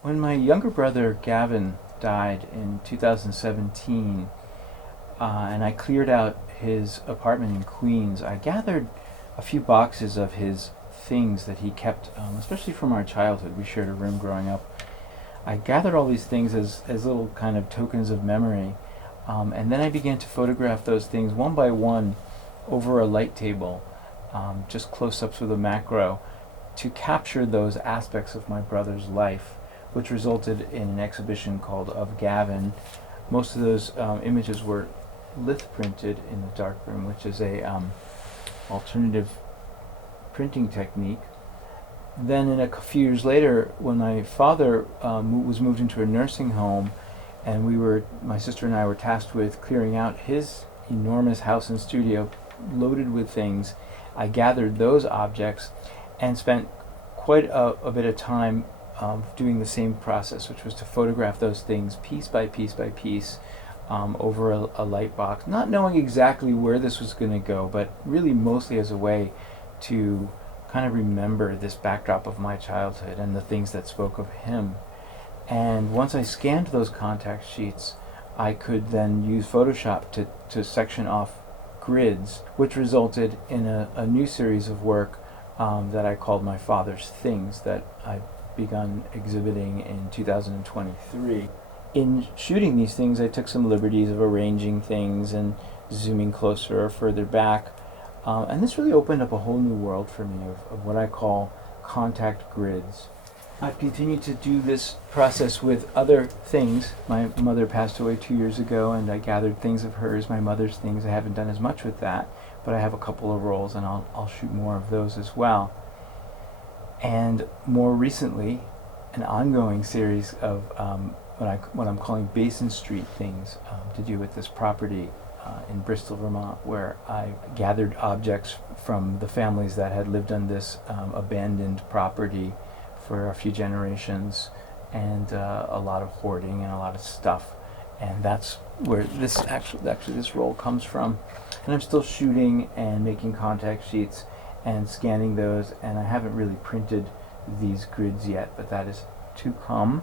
When my younger brother Gavin died in 2017, and I cleared out his apartment in Queens, I gathered a few boxes of his things that he kept, especially from our childhood. We shared a room growing up. I gathered all these things as little kind of tokens of memory, and then I began to photograph those things one by one over a light table, just close ups with a macro, to capture those aspects of my brother's life, which resulted in an exhibition called Of Gavin. Most of those images were lith printed in the darkroom, which is a alternative printing technique. Then, in a few years later, when my father was moved into a nursing home, and my sister and I were tasked with clearing out his enormous house and studio loaded with things, I gathered those objects and spent quite a bit of time doing the same process, which was to photograph those things piece by piece by piece over a light box, not knowing exactly where this was going to go, but really mostly as a way to kind of remember this backdrop of my childhood and the things that spoke of him. And once I scanned those contact sheets, I could then use Photoshop to section off grids, which resulted in a new series of work that I called My Father's Things, that I've begun exhibiting in 2023. In shooting these things, I took some liberties of arranging things and zooming closer or further back. And this really opened up a whole new world for me of what I call contact grids. I've continued to do this process with other things. My mother passed away 2 years ago, and I gathered things of hers, my mother's things. I haven't done as much with that, but I have a couple of rolls, and I'll shoot more of those as well. And more recently, an ongoing series of what I'm calling Basin Street things to do with this property in Bristol, Vermont, where I gathered objects from the families that had lived on this abandoned property for a few generations, and a lot of hoarding and a lot of stuff. And that's where this this roll comes from. And I'm still shooting and making contact sheets and scanning those, and I haven't really printed these grids yet, but that is to come.